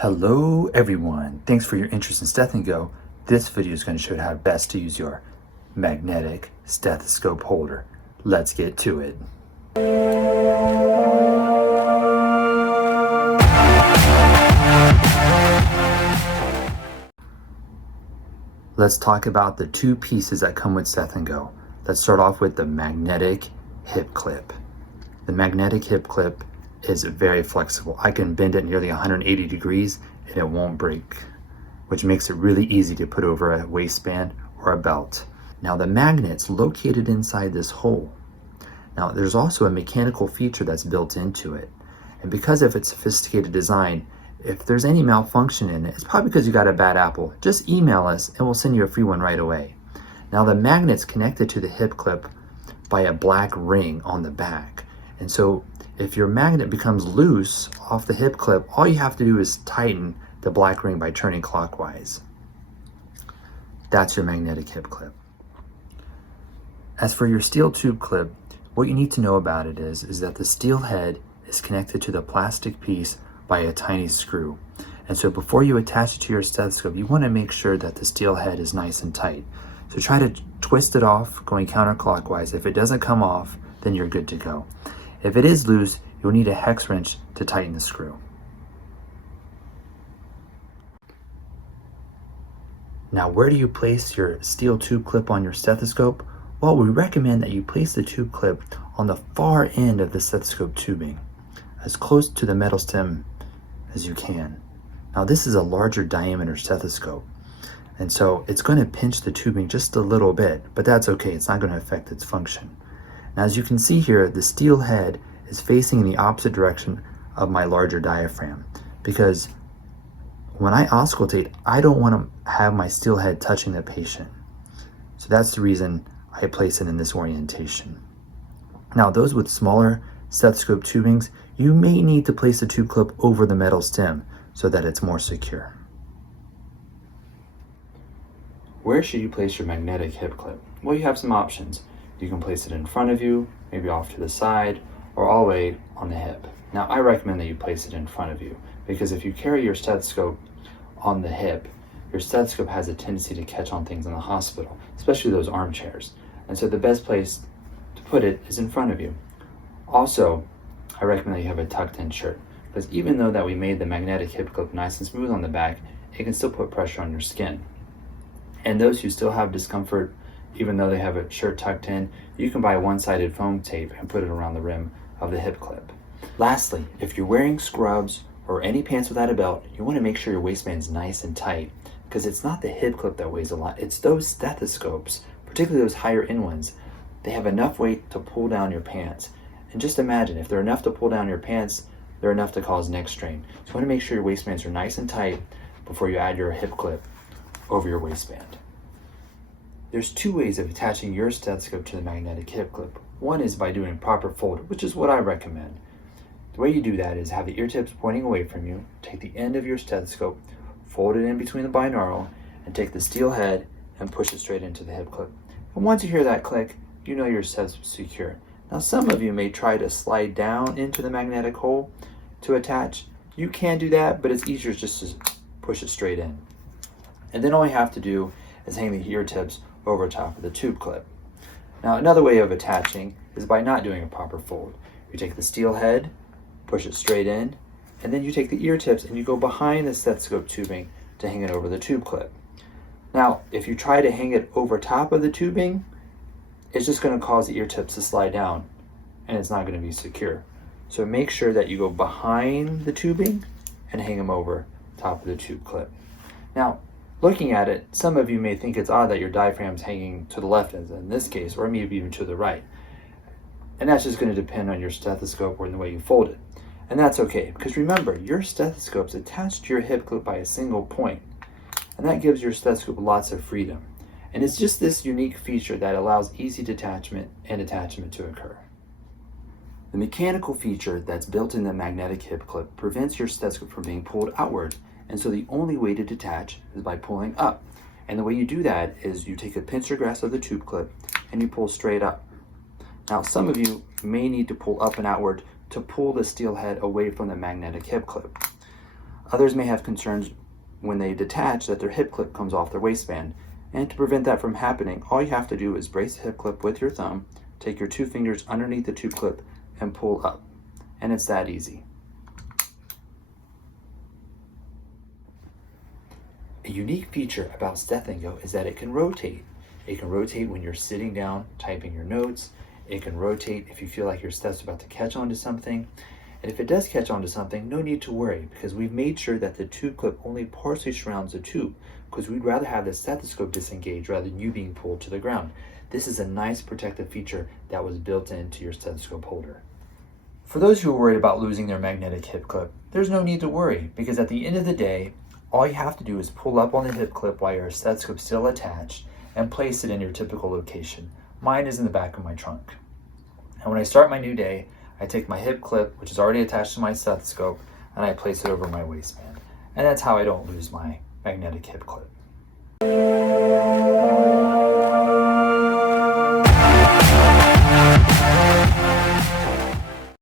Hello everyone, thanks for your interest in Steth. This video is going to show you how best to use your magnetic stethoscope holder. Let's get to it. Let's talk about the two pieces that come with Steth. Let's start off with the magnetic hip clip. The magnetic hip clip is very flexible. I can bend it nearly 180 degrees and it won't break, which makes it really easy to put over a waistband or a belt. Now the magnet's located inside this hole. Now there's also a mechanical feature that's built into it. And because of its sophisticated design, if there's any malfunction in it, it's probably because you got a bad apple. Just email us and we'll send you a free one right away. Now the magnet's connected to the hip clip by a black ring on the back. And so if your magnet becomes loose off the hip clip, all you have to do is tighten the black ring by turning clockwise. That's your magnetic hip clip. As for your steel tube clip, what you need to know about it is that the steel head is connected to the plastic piece by a tiny screw. And so before you attach it to your stethoscope, you want to make sure that the steel head is nice and tight. So try to twist it off going counterclockwise. If it doesn't come off, then you're good to go. If it is loose, you'll need a hex wrench to tighten the screw. Now, where do you place your steel tube clip on your stethoscope? Well, we recommend that you place the tube clip on the far end of the stethoscope tubing, as close to the metal stem as you can. Now, this is a larger diameter stethoscope, and so it's going to pinch the tubing just a little bit, but that's okay. It's not going to affect its function. Now, as you can see here, the steel head is facing in the opposite direction of my larger diaphragm, because when I auscultate, I don't want to have my steel head touching the patient. So that's the reason I place it in this orientation. Now, those with smaller stethoscope tubings, you may need to place the tube clip over the metal stem so that it's more secure. Where should you place your magnetic hip clip? Well, you have some options. You can place it in front of you, maybe off to the side, or all the way on the hip. Now, I recommend that you place it in front of you, because if you carry your stethoscope on the hip, your stethoscope has a tendency to catch on things in the hospital, especially those armchairs. And so the best place to put it is in front of you. Also, I recommend that you have a tucked in shirt, because even though that we made the magnetic hip clip nice and smooth on the back, it can still put pressure on your skin. And those who still have discomfort, even though they have a shirt tucked in, you can buy one-sided foam tape and put it around the rim of the hip clip. Lastly, if you're wearing scrubs or any pants without a belt, you want to make sure your waistband's nice and tight, because it's not the hip clip that weighs a lot, it's those stethoscopes, particularly those higher end ones. They have enough weight to pull down your pants. And just imagine, if they're enough to pull down your pants, they're enough to cause neck strain. So you want to make sure your waistbands are nice and tight before you add your hip clip over your waistband. There's two ways of attaching your stethoscope to the magnetic hip clip. One is by doing proper fold, which is what I recommend. The way you do that is have the ear tips pointing away from you, take the end of your stethoscope, fold it in between the binaural, and take the steel head and push it straight into the hip clip. And once you hear that click, you know your stethoscope's secure. Now, some of you may try to slide down into the magnetic hole to attach. You can do that, but it's easier just to push it straight in. And then all you have to do is hang the ear tips over top of the tube clip. Now, another way of attaching is by not doing a proper fold. You take the steel head, push it straight in, and then you take the ear tips and you go behind the stethoscope tubing to hang it over the tube clip. Now, if you try to hang it over top of the tubing, it's just going to cause the ear tips to slide down and it's not going to be secure. So make sure that you go behind the tubing and hang them over top of the tube clip. Now, looking at it, some of you may think it's odd that your diaphragm's hanging to the left in this case, or maybe even to the right. And that's just going to depend on your stethoscope or the way you fold it. And that's okay, because remember, your stethoscope's attached to your hip clip by a single point, and that gives your stethoscope lots of freedom. And it's just this unique feature that allows easy detachment and attachment to occur. The mechanical feature that's built in the magnetic hip clip prevents your stethoscope from being pulled outward, and so the only way to detach is by pulling up. And the way you do that is you take a pincer grasp of the tube clip and you pull straight up. Now, some of you may need to pull up and outward to pull the steel head away from the magnetic hip clip. Others may have concerns when they detach that their hip clip comes off their waistband. And to prevent that from happening, all you have to do is brace the hip clip with your thumb, take your 2 fingers underneath the tube clip, and pull up. And it's that easy. A unique feature about stethngo is that it can rotate. It can rotate when you're sitting down, typing your notes. It can rotate if you feel like your Steth's about to catch onto something. And if it does catch onto something, no need to worry, because we've made sure that the tube clip only partially surrounds the tube, because we'd rather have the stethoscope disengage rather than you being pulled to the ground. This is a nice protective feature that was built into your stethoscope holder. For those who are worried about losing their magnetic hip clip, there's no need to worry, because at the end of the day, all you have to do is pull up on the hip clip while your stethoscope is still attached and place it in your typical location. Mine is in the back of my trunk. And when I start my new day, I take my hip clip, which is already attached to my stethoscope, and I place it over my waistband. And that's how I don't lose my magnetic hip clip.